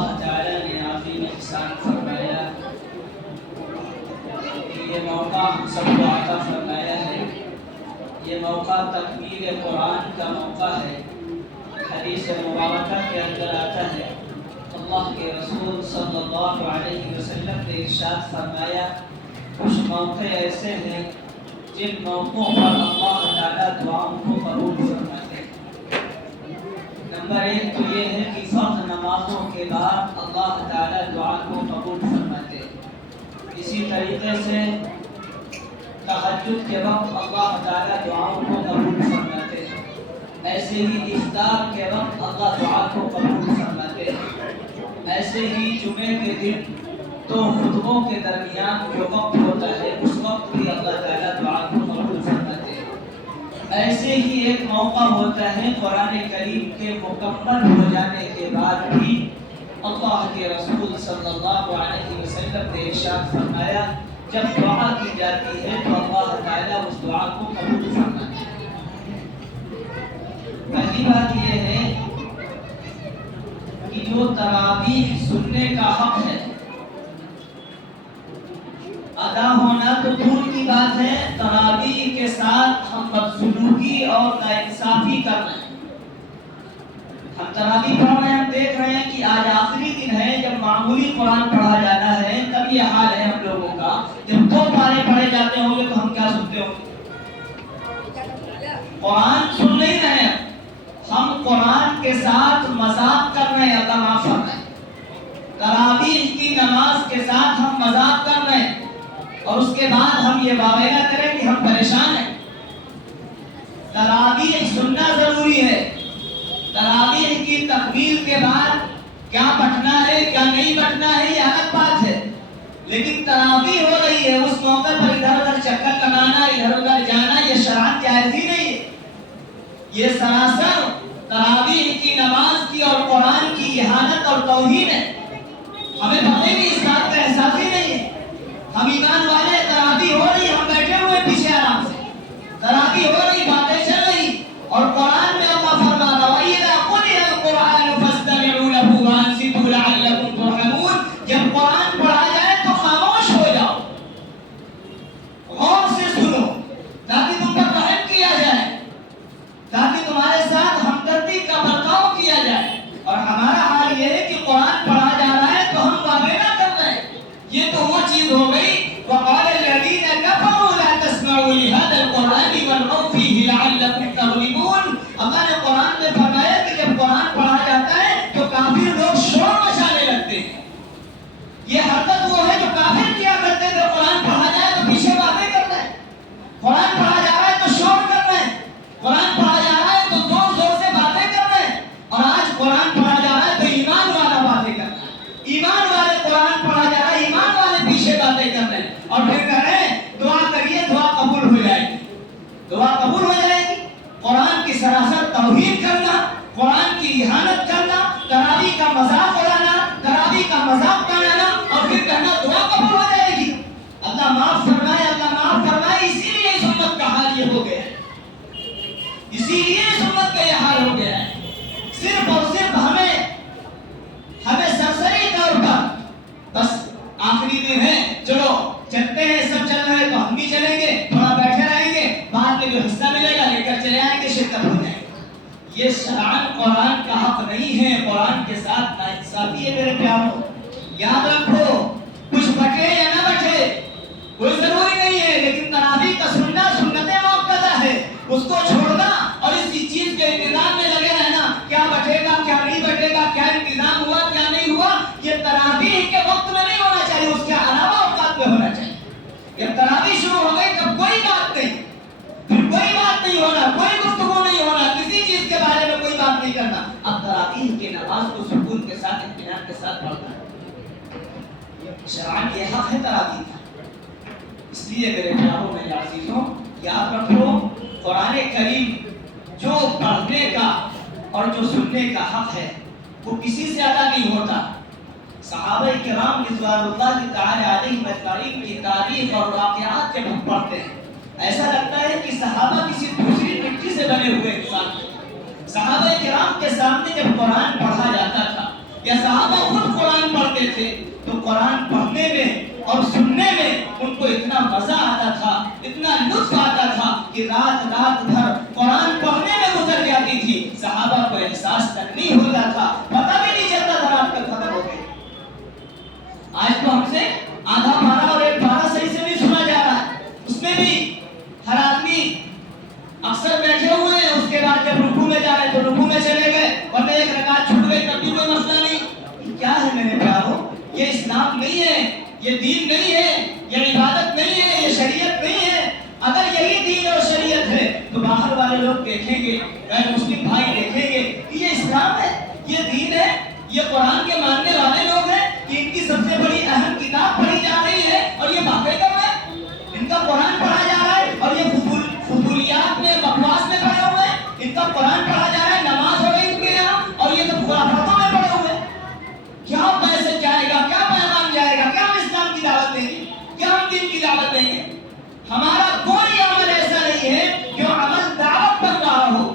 اللہ تعالیٰ نے عظیم احسان فرمایا کہ یہ موقع ہم سب کو عطا فرمایا ہے. یہ موقع تکمیل قرآن کا موقع ہے. حدیث مبارکہ کے اندر آتا ہے اللہ کے رسول صلی اللہ علیہ وسلم نے ارشاد فرمایا کچھ موقع ایسے ہیں جن موقعوں پر اللہ تعالیٰ دعاؤں کو قبول فرماتے ہیں. نمبر ایک تو یہ ہے کہ فرض نمازوں کے بعد اللہ تعالیٰ دعا کو قبول فرماتے ہیں. اسی طریقے سے تہجد کے وقت اللہ تعالیٰ دعاؤں کو قبول فرماتے ہیں. ایسے ہی افطار کے وقت اللہ دعا کو قبول فرماتے ہیں. ایسے ہی جمعے کے دن تو خطبوں کے درمیان جو وقت ہوتا ہے اس وقت بھی اللہ تعالیٰ دعا کو قبول فرماتے ہیں. ایسے ہی ایک موقع ہوتا ہے قرآن کریم کے مکمل ہو جانے کے بعد بھی اللہ کے رسول صلی اللہ علیہ وسلم نے ارشاد فرمایا جب دعا کی جاتی ہے تو اللہ تعالیٰ اس دعا کو قبول فرماتے ہیں. پہلی بات یہ ہے کہ جو تراویح سننے کا حق ہے ادا ہونا تو دور کی بات ہے، تراویح کے ساتھ ہم بدسلوکی اور ناانصافی کر رہے ہیں. ہم تراویح پڑھ رہے ہیں، ہم دیکھ رہے ہیں کہ آج آخری دن ہے جب معمولی قرآن پڑھا جانا ہے تب یہ حال ہے ہم لوگوں کا. جب 2 پارے پڑھے جاتے ہوں گے تو ہم کیا سنتے ہوں گے؟ قرآن سن نہیں رہے ہیں، ہم قرآن کے ساتھ مذاق کر رہے ہیں. اللہ معاف فرمائے. تراویح کی نماز کے ساتھ ہم مذاق کر رہے ہیں اور اس کے بعد ہم یہ واویلا کریں کہ ہم پریشان ہیں. تراویح سننا ضروری ہے. تراویح کی تکمیل کے بعد کیا بٹنا ہے کیا نہیں بٹنا ہے یہ الگ بات ہے، لیکن تراویح ہو رہی ہے اس موقع پر ادھر ادھر چکر لگانا ادھر ادھر جانا یہ شرعن جائز ہی نہیں ہے. یہ سراسر تراویح کی نماز کی اور قرآن کی اہانت اور توہین ہے. ہمیں پتہ بھی اس بات کا احساس ہی نہیں ہے. ہم ایمان والے تراویح ہو رہی ہم بیٹھے ہوئے پیچھے آرام سے تراویح ہو رہی باتیں چل رہی اور قرآن میں اللہ فرما رہا وَإِذَا قُرِئَ الْقُرْآنُ فَاسْتَمِعُوا لَهُ وَأَنصِتُوا لَعَلَّكُمْ تُرْحَمُونَ. جب قرآن پڑھا جائے تو خاموش ہو جاؤ، غور سے سنو تاکہ تم پر رحم کیا جائے، تاکہ تمہارے ساتھ ہمدردی کا برتاؤ کیا جائے. اور ہمارا حال یہ ہے کہ قرآن پڑھا جا رہا ہے تو ہم واویلا کر رہے ہیں. یہ تو وہ چیز ہو گئی وَقَالَ الَّذِينَ كَفَرُوا لَا تَسْمَعُوا لِهَذَا الْقُرْآنِ وَالْغَوْا فِيهِ لَعَلَّكُمْ تَغْلِبُونَ. اللہ نے قرآن میں فرمایا کہ جب قرآن پڑھا جاتا ہے تو کافر لوگ شور مچانے لگتے ہیں. یہ حرکت وہ ہے جو کافر کیا کرتے تھے. قرآن پڑھا جائے تو پیچھے باتیں کر رہے ہیں، قرآن پڑھا جا رہا ہے تو شور کر رہے ہیں، قرآن پڑھا جا رہا ہے تو زور زور سے باتیں کر رہے ہیں. اور آج قرآن پڑھا جا رہا ہے تو ایمان والا باتیں کر رہا ہے، ایمان والے قرآن پڑھا جا رہا ہے ایمان والے پیچھے باتیں کر رہے ہیں اور پھر کہہ رہے ہیں دعا کریے دعا قبول ہو جائے گی. دعا قبول ہو جائے گی. قرآن کی سراسر توہین کرنا، قرآن کی اہانت کرنا، تراویح کا مذاق اڑانا، تراویح کا مذاق بنانا اور پھر کہنا دعا قبول ہو جائے گی. اللہ معاف فرمائے، اللہ معاف فرمائے. اسی لیے اس امت کا حال یہ ہو گیا ہے، اسی لیے اس امت کا یہ حال ہو گیا ہے. صرف اور صرف ہمیں سرسری طور پر بس آخری دن ہے چلو چلتے ہیں، سب چل رہے ہیں تو ہم بھی چلیں گے، تھوڑا بیٹھے رہیں گے، بعد میں جو حصہ ملے گا لے کر چلے آئیں گے، شرکت ہو جائے گی. یہ شرعن قرآن کا حق نہیں ہے. قرآن کے ساتھ ناانصافی ہے میرے پیاروں. یاد رکھو کچھ بٹے یا نہ بٹے کوئی ضروری نہیں ہے، لیکن تراویح کا سننا سنت موقتہ ہے، اس کو چھوڑنا اور اسی چیز کے انتظام میں لگے رہنا کیا بٹے گا کیا نہیں بٹے گا، کیا انتظام ہوا کیا نہیں ہوا. یہ تراویح کے وقت میں نہیں ہونا چاہیے، اس کے علاوہ اوقات میں ہونا چاہیے. جب تراویح شروع ہو گئی تب کوئی بات نہیں، پھر کوئی بات نہیں ہونا، کوئی گفتگو نہیں ہونا، کسی چیز کے بارے میں کوئی بات نہیں کرنا. اب تراویح کی نماز کو سکون کے ساتھ اطمینان کے ساتھ پڑھنا ہے. شرعن یہ حق ہے تراویح کا. اس لیے میرے پیاروں میرے عزیزوں یاد رکھو قرآن کریم جو پڑھنے کا اور جو سننے کا حق ہے وہ کسی سے ادا نہیں ہوتا. صحابہ کرام رضوان اللہ تعالی علیہم اجمعین کی تاریخ اور واقعات جب ہم پڑھتے ہیں ایسا لگتا ہے کہ صحابہ کسی دوسری مٹی سے بنے ہوئے انسان تھے. صحابہ کرام کے سامنے جب قرآن پڑھا جاتا تھا یا صحابہ خود قرآن پڑھتے تھے تو قرآن پڑھنے میں اور سننے میں ان کو اتنا مزہ آتا تھا، اتنا لطف آتا تھا کہ رات رات بھر قرآن پڑھنے میں گزر جاتی تھی، صحابہ کو احساس تک نہیں ہوتا تھا، پتہ بھی نہیں چلتا تھا رات کب ختم ہو گئی۔ آج تو ہم سے آدھا پارا اور ایک پارا صحیح سے نہیں سنا جا رہا ہے، اس میں بھی ہر آدمی اکثر بیٹھے ہوئے ہیں، اس کے بعد جب رکوع میں جا رہے تو رکوع میں چلے گئے، ورنہ ایک رکعت چھوٹ گئی تب بھی کوئی مسئلہ نہیں۔ کیا ہے میرے پیارو، یہ اسلام نہیں ہے، یہ دین نہیں ہے، یہ عبادت نہیں ہے، یہ شریعت نہیں ہے۔ اگر یہی دین اور شریعت ہے تو باہر والے لوگ دیکھیں گے، غیر مسلم بھائی دیکھیں گے کہ یہ اسلام ہے، یہ دین ہے، یہ قرآن کے ماننے والے لوگ ہیں کہ ان کی سب سے بڑی اہم کتاب پڑھی جا رہی ہے اور یہ باتیں کر رہے ہیں، ان کا قرآن پڑھا جا رہا ہے اور یہ فضولیات میں بکواس میں پڑے ہوئے ہیں، ان کا قرآن پڑھا جا رہا ہے، نماز ہو رہی ان کے یہاں اور یہ سب خرافاتوں میں پڑے ہوئے ہیں۔ کیا میسج جائے گا، کیا پیغام جائے گا، کیا ہم اسلام کی دعوت دیں گے، کیا ہم دین کی دعوت دیں گے؟ ہمارا کوئی عمل ایسا نہیں ہے جو عمل دعوت پر رہا ہو،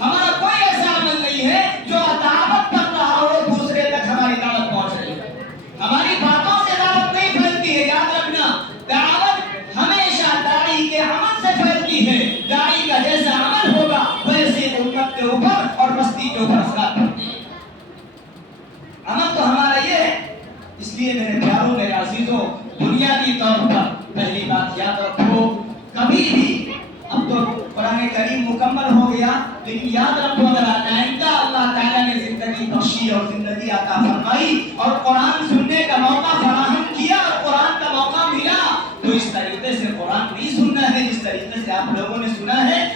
ہمارا کوئی ایسا عمل نہیں ہے جو دعوت پر رہا ہو دوسرے تک ہماری دعوت پہنچ رہی ہے۔ ہماری باتوں سے دعوت نہیں پھیلتی ہے، یاد رکھنا، دعوت ہمیشہ داعی کے عمل سے پھیلتی ہے، داعی کا جیسا عمل ہوگا ویسے امت کے اوپر اور بستی کے اوپر اثرات پڑتے ہیں۔ عمل تو ہمارا یہ ہے، اس لیے میرے پیاروں میرے عزیزوں، بنیادی طور پر پہلی بات یاد رکھو، کبھی بھی اب تو قرآن کریم مکمل ہو گیا، لیکن یاد رکھو اگر آئندہ اللہ تعالیٰ نے زندگی بخشی اور زندگی عطا فرمائی اور قرآن سننے کا موقع فراہم کیا اور قرآن کا موقع ملا تو اس طریقے سے قرآن نہیں سننا ہے جس طریقے سے آپ لوگوں نے سنا ہے،